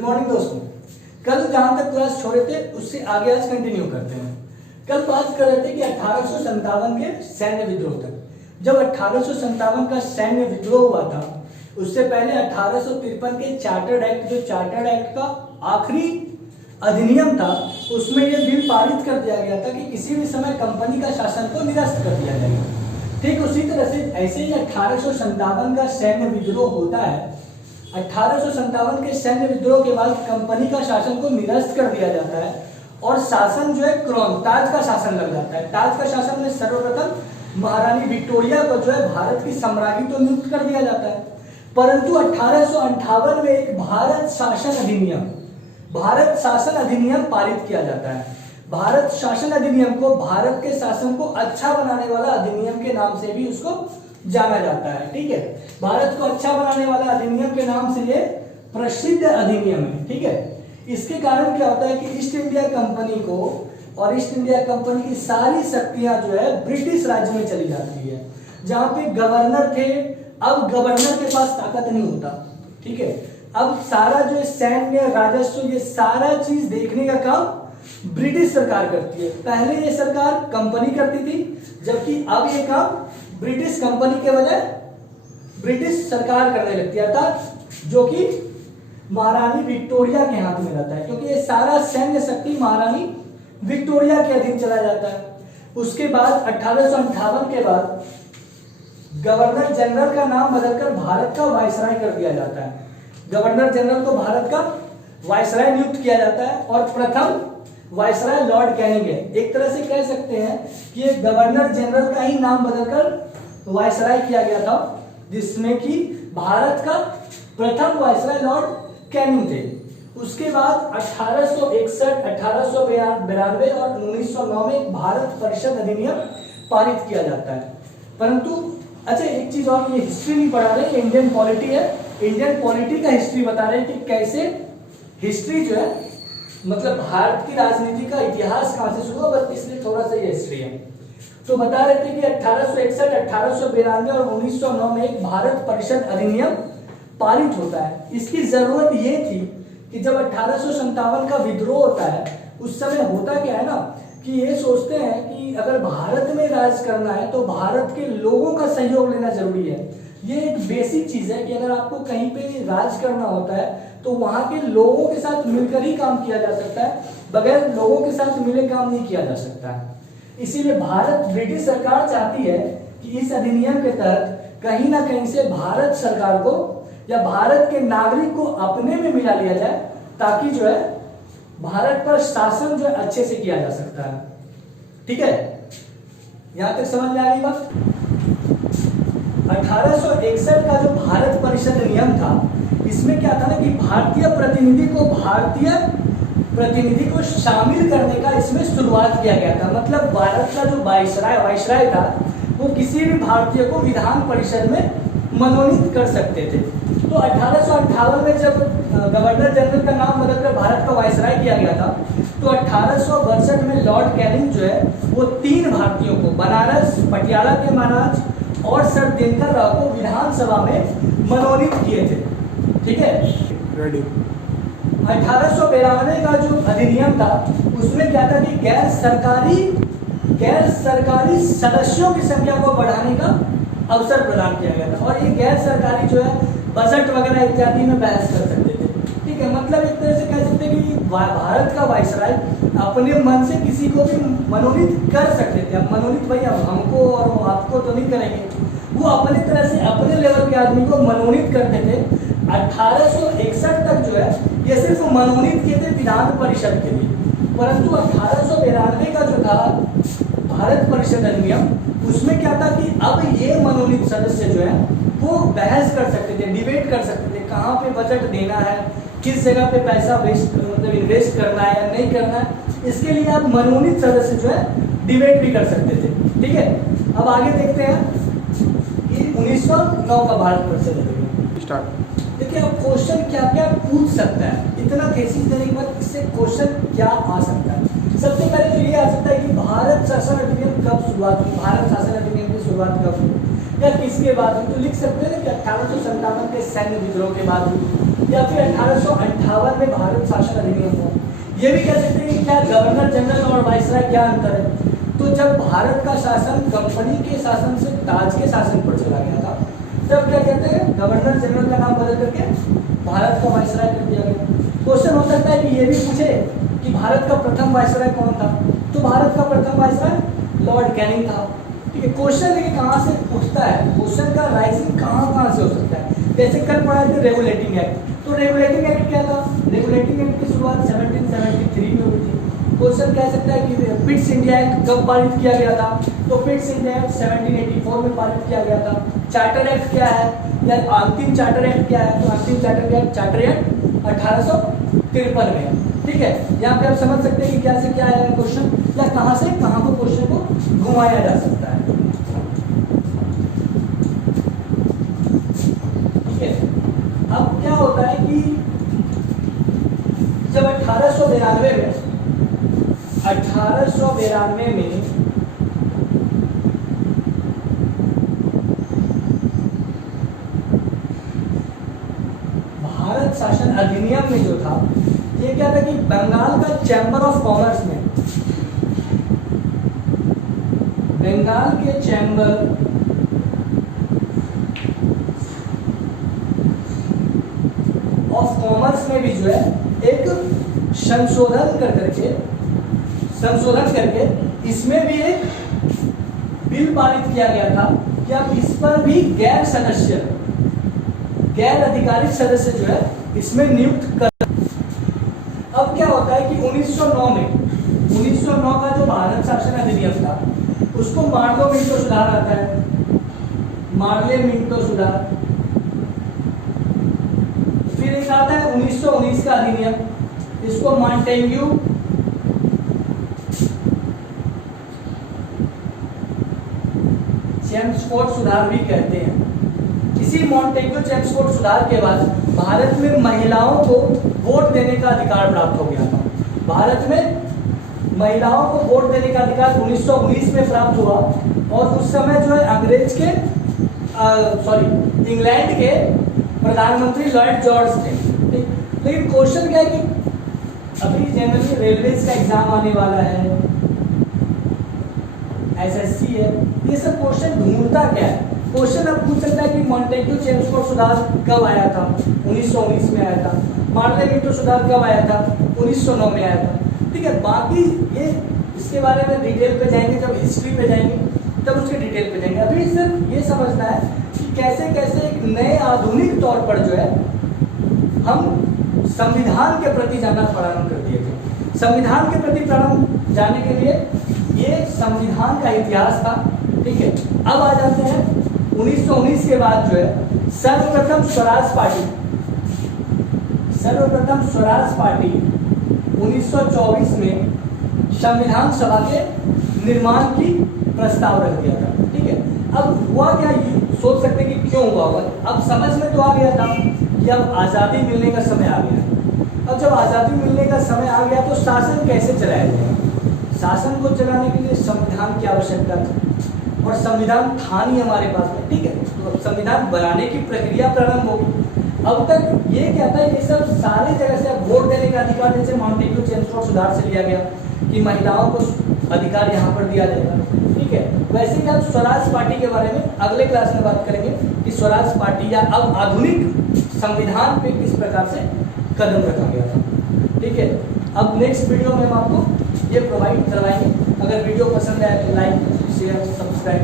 Good morning दोस्तों। कल जहां तक क्लास छोड़े थे उससे आगे आज कंटिन्यू करते हैं। कल बात कर रहे थे कि 1857 के सैन्य विद्रोह तक। जब 1857 का सैन्य विद्रोह हुआ था उससे पहले 1853 के चार्टर्ड एक्ट, जो चार्टर्ड एक्ट का आखिरी अधिनियम था, उसमें यह बिल पारित कर दिया गया था कि किसी भी समय कंपनी का शासन को निरस्त कर दिया जाएगा। ठीक उसी तरह से ऐसे ही 1857 का सैन्य विद्रोह होता है। 1857 के सैन्य विद्रोह के बाद कंपनी का शासन को निरस्त कर दिया जाता है और शासन जो है क्राउन, ताज का शासन लग जाता है। ताज का शासन में सर्वप्रथम महारानी विक्टोरिया को जो है भारत की सम्राज्ञी तो नियुक्त कर दिया जाता है, परंतु 1858 में एक भारत शासन अधिनियम पारित किया जाता है। भारत शासन अधिनियम को भारत के शासन को अच्छा बनाने वाला अधिनियम के नाम से भी उसको जाना जाता है। ठीक है, भारत को अच्छा बनाने वाला अधिनियम के नाम से ये प्रसिद्ध अधिनियम है। ठीक है, इसके कारण क्या होता है कि ईस्ट इंडिया कंपनी को और ईस्ट इंडिया कंपनी की सारी शक्तियां जो है ब्रिटिश राज्य में चली जाती है। जहां पे गवर्नर थे, अब गवर्नर के पास ताकत नहीं होता। ठीक है, अब सारा जो सैन्य, राजस्व, ये सारा चीज देखने का काम ब्रिटिश सरकार करती है। पहले ये सरकार कंपनी करती थी, जबकि अब ये काम ब्रिटिश कंपनी के बजाय ब्रिटिश सरकार करने लगती है, अर्थात जो कि महारानी विक्टोरिया के हाथ में रहता है, क्योंकि ये सारा सैन्य शक्ति महारानी विक्टोरिया के अधीन चला जाता है। उसके बाद 1858 के बाद गवर्नर जनरल का नाम बदलकर भारत का वायसराय कर दिया जाता है। गवर्नर जनरल को भारत का वायसराय नियुक्त किया जाता है और प्रथम वायसराय लॉर्ड कैनिंग है। एक तरह से कह सकते हैं कि ये गवर्नर जनरल का ही नाम बदलकर वायसराय किया गया था, जिसमें कि भारत का प्रथम वायसराय लॉर्ड कैनिंग थे। उसके बाद 1861, 1892 और 1909 में भारत परिषद अधिनियम पारित किया जाता है। परंतु अच्छा, एक चीज और, ये हिस्ट्री नहीं पढ़ा रहे, इंडियन पॉलिटी है। इंडियन पॉलिटी का हिस्ट्री बता रहे हैं कि कैसे हिस्ट्री जो है, मतलब भारत की राजनीति का इतिहास कहां से शुरू हुआ, बस इसलिए थोड़ा सा ये हिस्ट्री है। तो बता रहे थे कि 1861, 1892 और 1909 में एक भारत परिषद अधिनियम पारित होता है। इसकी जरूरत ये थी कि जब 1857 का विद्रोह होता है, उस समय होता क्या है ना कि ये सोचते हैं कि अगर भारत में राज करना है तो भारत के लोगों का सहयोग लेना जरूरी है। ये एक बेसिक चीज है कि अगर आपको कहीं पे राज करना होता है तो वहां के लोगों के साथ मिलकर ही काम किया जा सकता है, बगैर लोगों के साथ मिले काम नहीं किया जा सकता है। इसीलिए ब्रिटिश सरकार चाहती है कि इस अधिनियम के तहत कहीं ना कहीं से भारत सरकार को या भारत के नागरिक को अपने में मिला लिया जाए, ताकि जो है भारत पर शासन जो है अच्छे से किया जा सकता है। ठीक है, यहां तक समझ में आ गई बात। 1861 का जो भारत परिषद नियम था, इसमें क्या था ना कि भारतीय प्रतिनिधि को शामिल करने का इसमें शुरुआत किया गया था। मतलब भारत का जो वायसराय था, वो किसी भी भारतीय को विधान परिषद में मनोनीत कर सकते थे। तो 1858 में जब गवर्नर जनरल का नाम बदलकर भारत का वायसराय किया गया था, तो 1862 में लॉर्ड कैनिंग जो है वो 3 भारतीयों को, बनारस, पटियाला के महाराज और सर दिनकर राव को विधानसभा में मनोनीत किए थे। ठीक है, रेडी। 1892 का जो अधिनियम था, उसमें क्या था कि गैर सरकारी सदस्यों की संख्या को बढ़ाने का अवसर प्रदान किया गया था, और ये गैर सरकारी जो है बजट वगैरह इत्यादि में बहस कर सकते थे। ठीक है, मतलब एक तरह से कह सकते हैं कि भारत का वायसराय अपने मन से किसी को भी मनोनीत कर सकते थे। अब मनोनीत भाई अब हमको और आपको तो नहीं करेंगे, वो अपनी तरह से अपने लेवल के आदमी को मनोनीत करते थे। 1861 तक जो है ये सिर्फ मनोनीत किए थे विधान परिषद के लिए, परंतु 1892 का जो था भारत परिषद अधिनियम, उसमें क्या था कि अब ये मनोनीत सदस्य जो है वो बहस कर सकते थे, डिबेट कर सकते थे, कहाँ पे बजट देना है, किस जगह पे पैसा इन्वेस्ट करना है या नहीं करना है। इसके लिए आप मनोनीत सदस्य जो है डिबेट भी कर सकते थे। ठीक है, अब आगे देखते हैं 1909 का भारत परिषद अधिनियम स्टार्ट। देखिए अब क्वेश्चन क्या क्या पूछ सकता है, इतना थेसिस देने के बाद इससे क्वेश्चन क्या आ सकता है। सबसे पहले तो ये आ सकता है कि भारत शासन अधिनियम कब शुरुआत हुई, भारत शासन अधिनियम की शुरुआत कब हुई या किसके बाद हुई। तो लिख सकते हैं कि 1857 के सैन्य विद्रोह के बाद हुई। या फिर 1858 में भारत शासन अधिनियम हुआ। ये भी कह सकते हैं कि क्या गवर्नर जनरल और वाइसराय क्या अंतर है। तो जब भारत का शासन कंपनी के शासन से ताज के शासन पर चला गया था, तब क्या कहते हैं, गवर्नर जनरल का नाम बदल करके भारत का वाइसराय कर दिया गया। क्वेश्चन हो सकता है कि ये भी पूछे कि भारत का प्रथम वाइसराय कौन था, तो भारत का प्रथम वाइसराय लॉर्ड कैनिंग था। ठीक है, क्वेश्चन देखिए कहाँ से उठता है, क्वेश्चन का राइजिंग कहाँ से हो सकता है। जैसे कल पढ़ा थे रेगुलेटिंग एक्ट, तो रेगुलेटिंग एक्ट क्या था, रेगुलेटिंग एक्ट की शुरुआत 1773 में हुई थी। क्वेश्चन कह सकता है कि पिट्स इंडिया एक्ट कब पारित किया गया था, तो पिट्स इंडिया एक्ट 1784 में पारित किया गया था। चार्टर एक्ट क्या है, या अंतिम चार्टर एक्ट क्या है, तो अंतिम चार्टर एक्ट 1853 में। ठीक है, यहाँ पे आप समझ सकते हैं कि क्या से क्या है क्वेश्चन, या कहाँ से कहाँ को क्वेश्चन को घुमाया जा सकता है। ठीक है, अब क्या होता है कि जब 1892 में भारत शासन अधिनियम में जो था, ये क्या था कि बंगाल का चैम्बर ऑफ कॉमर्स में, बंगाल के चैम्बर ऑफ कॉमर्स में भी जो है एक संशोधन करके इसमें भी एक बिल पारित किया गया था कि आप इस पर भी गैर अधिकारिक सदस्य जो है इसमें नियुक्त कर। अब क्या होता है कि 1909 का जो भारत शासन अधिनियम था, उसको मार्लो मिंटो सुधार आता है, मार्ले मिंटो सुधार। फिर एक आता है 1919 का अधिनियम, इसको मॉन्टेग्यू चेम्सफोर्ड सुधार भी कहते हैं। इसी मॉन्टेग्यू चेम्सफोर्ड सुधार के बाद भारत में महिलाओं को वोट देने का अधिकार प्राप्त हो गया था। भारत में महिलाओं को वोट देने का अधिकार 1919 में प्राप्त हुआ, और उस समय जो है इंग्लैंड के प्रधानमंत्री लॉर्ड जॉर्ज थे। लेकिन क्वेश्चन क्या है कि अभी जनरली रेलवेज का एग्जाम आने वाला है, एसएससी है, ये सब क्वेश्चन ढूंढता क्या है। क्वेश्चन अब पूछ सकता है कि मॉन्टेग्यू चेम्सफोर्ड सुधार कब आया था, 1919 में आया था। मार्ले मिंटो सुधार कब आया था, 1909 में आया था। ठीक है, बाकी ये इसके बारे में डिटेल पे जाएंगे, जब हिस्ट्री पे जाएंगे तब उसके डिटेल पे जाएंगे। अभी सिर्फ ये समझना है कि कैसे कैसे एक नए आधुनिक तौर पर जो है हम संविधान के प्रति जाना प्रारंभ कर दिए थे। संविधान के प्रति प्रारंभ जाने के लिए ये संविधान का इतिहास था। ठीक है, अब आ जाते हैं 1919 के बाद जो है सर्वप्रथम स्वराज पार्टी 1924 में संविधान सभा के निर्माण की प्रस्ताव रख दिया था। ठीक है, अब हुआ क्या, सोच सकते कि क्यों हुआ होगा। अब समझ में तो आ गया था कि अब आज़ादी मिलने का समय आ गया। अब जब आज़ादी मिलने का समय आ गया तो शासन कैसे चलाया जाए। शासन को चलाने के लिए संविधान की आवश्यकता थी, और संविधान था नहीं हमारे पास में। ठीक है, तो संविधान बनाने की प्रक्रिया प्रारंभ होगी। अब तक ये क्या था, ये सब सारी जगह से वोट देने का अधिकार, जैसे मॉन्टेग्यू चेम्सफोर्ड सुधार से लिया गया कि महिलाओं को अधिकार यहाँ पर दिया जाएगा। ठीक है, वैसे ही हम स्वराज पार्टी के बारे में अगले क्लास में बात करेंगे कि स्वराज पार्टी या अब आधुनिक संविधान पे किस प्रकार से कदम रखा गया था। ठीक है, अब नेक्स्ट वीडियो में हम आपको ये प्रोवाइड करवाएंगे। अगर वीडियो पसंद आए तो लाइक, शेयर, सब्सक्राइब